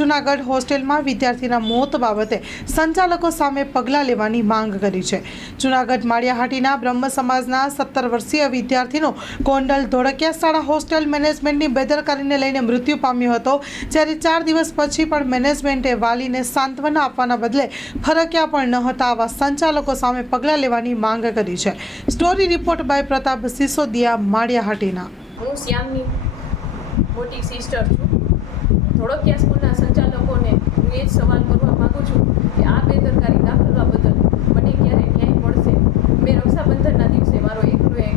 જૂનાગઢ હોસ્ટેલમાં વિદ્યાર્થીના મોત બાબતે સંચાલકો સામે પગલાં લેવાની માંગ કરી છે. જૂનાગઢ માળિયાહાટીના બ્રહ્મ સમાજના સત્તર વર્ષીય વિદ્યાર્થીનો કોંડલ ધોળકિયા શાળા હોસ્ટેલ મેનેજમેન્ટની બેદરકારીને લઈને મૃત્યુ પામ્યો હતો, જ્યારે ચાર દિવસ પછી પણ મેનેજમેન્ટે વાલીને સાંત્વના આપવાના બદલે ફરક્યા પણ ન હતા આવા સંચાલકો સામે પગલાં લેવાની માંગ કરી છે. Story report by Pratap Sisodiya Maliya Hatina. હું શ્યામની મોટી સિસ્ટર છું. ધોળકિયા સ્કૂલના સંચાલકોને હું એ જ સવાલ કરવા માગું છું કે આ બેદરકારી દાખલવા બદલ મને ક્યારે ન્યાય મળશે? મેં રક્ષાબંધનના દિવસે મારો એકનો એક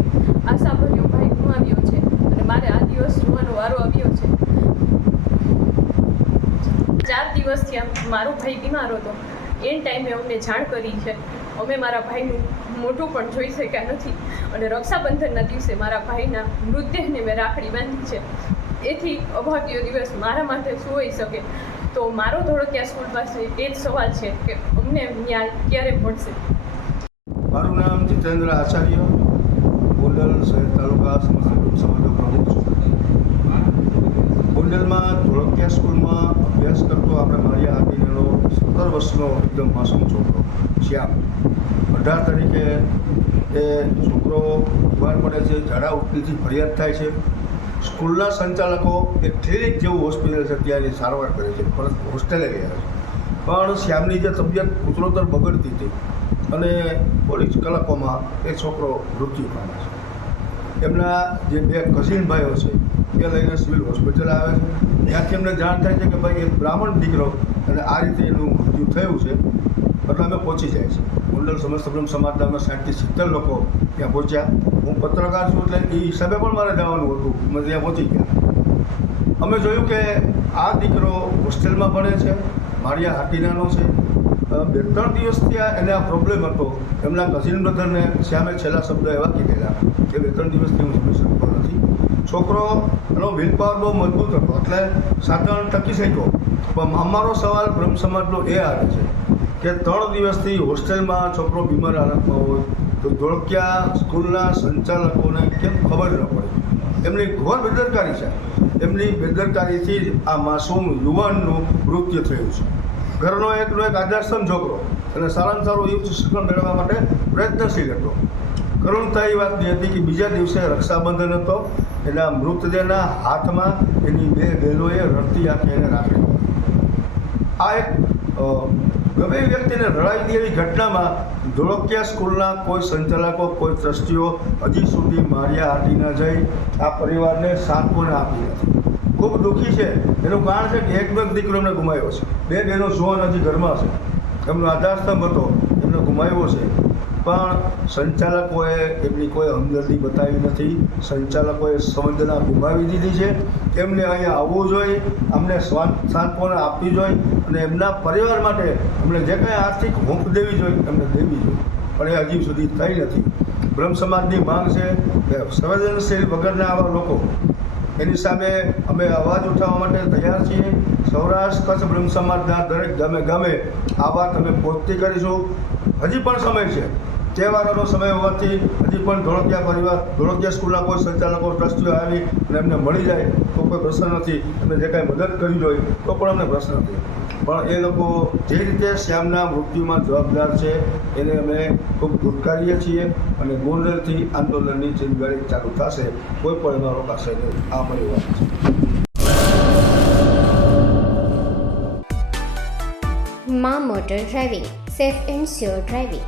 આશાભર્યો ભાઈ ગુમાવ્યો છે અને મારે આ દિવસ જોવાનો વારો આવ્યો છે. ચાર દિવસથી મારો ભાઈ બીમાર હતો. એ ટાઈમે અમને જાણ કરી છે. અમે મારા ભાઈનું મોટું પણ જોઈ શક્યા નથી. અને રક્ષાબંધનના દિવસે મારા ભાઈના મૃતદેહને મેં રાખડી બાંધી છે. એથી અભાગ્ય દિવસ મારા માટે શું હોઈ શકે? તો મારો ધોળકિયા સ્કૂલ પાસે એ જ સવાલ છે કે અમને ન્યાય ક્યારે મળશે? મારું નામ જીતેન્દ્ર આચાર્ય, ગોંડલ શહેર તાલુકા સમસ્તીપુર સમાજનો પ્રમુખ છું. ગોંડલમાં ધોળકિયા સ્કૂલમાં અભ્યાસ કરતો આપણે મારી હાટીનેલો સત્તર વર્ષનો એકદમ માસૂમ છોકરો, શ્યામ. અઢાર તારીખે એ છોકરો બીમાર પડે છે, ઝાડા ઉલટીથી ફરિયાદ થાય છે. સ્કૂલના સંચાલકો એક ક્લિનિક જેવું હોસ્પિટલ છે ત્યાં એ સારવાર કરે છે. પણ હોસ્ટેલે ગયા છે. પણ શ્યામની જે તબિયત ઉત્તરોત્તર બગડતી હતી અને થોડીક કલાકોમાં એ છોકરો મૃત્યુ પામે છે. એમના જે બે કઝિન ભાઈઓ છે, એ લઈને સિવિલ હોસ્પિટલ આવે છે. ત્યાંથી એમને જાણ થાય છે કે ભાઈ એક બ્રાહ્મણ દીકરો અને આ રીતે એનું મૃત્યુ થયું છે. એટલે અમે પહોંચી જાય છે. મુંડલ સમસ્ત બ્રહ્મ સમાજના સાઠથી સિત્તેર લોકો ત્યાં પહોંચ્યા. હું પત્રકાર છું એટલે એ હિસાબે પણ મારે જવાનું હતું. અમે ત્યાં પહોંચી ગયા. અમે જોયું કે આ દીકરો હોસ્ટેલમાં ભણે છે મારિયા હાટીનાનો છે. બે ત્રણ દિવસ ત્યાં એને આ પ્રોબ્લેમ હતો. એમના કઝિન બ્રધરને શ્યામે છેલ્લા શબ્દ એવા કીધેલા કે બે ત્રણ દિવસથી હું સમજી શકતો નથી. છોકરો એનો વિલ પાવર બહુ મજબૂત હતો. એટલે સાધારણ ટકી શક્યો. પણ અમારો સવાલ બ્રહ્મ સમાજનો એ આવે છે કે ત્રણ દિવસથી હોસ્ટેલમાં છોકરો બીમાર હાલતમાં હોય, તો ધોળકિયા સ્કૂલના સંચાલકોને કેમ ખબર ન પડે? એમની ઘોર બેદરકારી છે. એમની બેદરકારીથી જ આ માસૂમ યુવાનનું મૃત્યુ થયું છે. ઘરનો એકનો એક આદર્શમ છોકરો અને સારામાં સારું ઉચ્ચ શિક્ષણ મેળવવા માટે પ્રયત્નશીલ હતો. કરુણતા એ વાતની હતી કે બીજા દિવસે રક્ષાબંધન હતો, એના મૃતદેહના હાથમાં એની બે બહેનોએ રડતી આંખે એને રાખી આ એક ગમે વ્યક્તિને રડાવી દે એવી ઘટનામાં ધોળકિયા સ્કૂલના કોઈ સંચાલકો, કોઈ ટ્રસ્ટીઓ હજી સુધી માર્યા હાટી ન જઈ, આ પરિવારને સાંત્વના આપી નથી. ખૂબ દુઃખી છે. એનું કારણ છે કે એક બે દીકરો એમને ગુમાવ્યો છે. બે બહેનો જુવાન હજી ઘરમાં છે. એમનો આધારસ્તંભ હતો. એમને ગુમાવ્યો છે. પણ સંચાલકોએ એમની કોઈ હમદર્દી બતાવી નથી. સંચાલકોએ સંવેદના ગુમાવી દીધી છે. એમને અહીંયા આવવું જોઈએ, અમને સાંત્વના આપવી જોઈએ અને એમના પરિવાર માટે એમણે જે કાંઈ આર્થિક હૂંફ દેવી જોઈએ, એમને દેવી જોઈએ. પણ એ હજી સુધી થઈ નથી. બ્રહ્મ સમાજની માંગ છે કે સંવેદનશીલ વગરના આવા લોકો, એની સામે અમે અવાજ ઉઠાવવા માટે તૈયાર છીએ. સૌરાષ્ટ્ર કચ્છ બ્રહ્મ સમાજના દરેક ગામે ગામે આ વાત અમે પહોંચતી કરીશું. હજી પણ સમય છે. તહેવારોનો સમય હોવાથી હજી પણ ધોળકિયા પરિવાર, ધોળકિયા સ્કૂલના કોઈ સંચાલકો, ટ્રસ્ટીઓ આવી અને એમને મળી જાય તો કોઈ પ્રશ્ન નથી. એમને જે કાંઈ મદદ કરવી જોઈએ તો પણ અમને પ્રશ્ન નથી. પણ એ લોકો જે રીતે શ્યામના મૃત્યુમાં જવાબદાર છે, એને અમે ખૂબ ધૂટકારીએ છીએ અને ગોંડલથી આંદોલનની ચિંગારી ચાલુ થશે. કોઈ પણ એમાં રોકાશે નહીં. આ અમારી વાત છે. મા motor driving, safe and sure driving.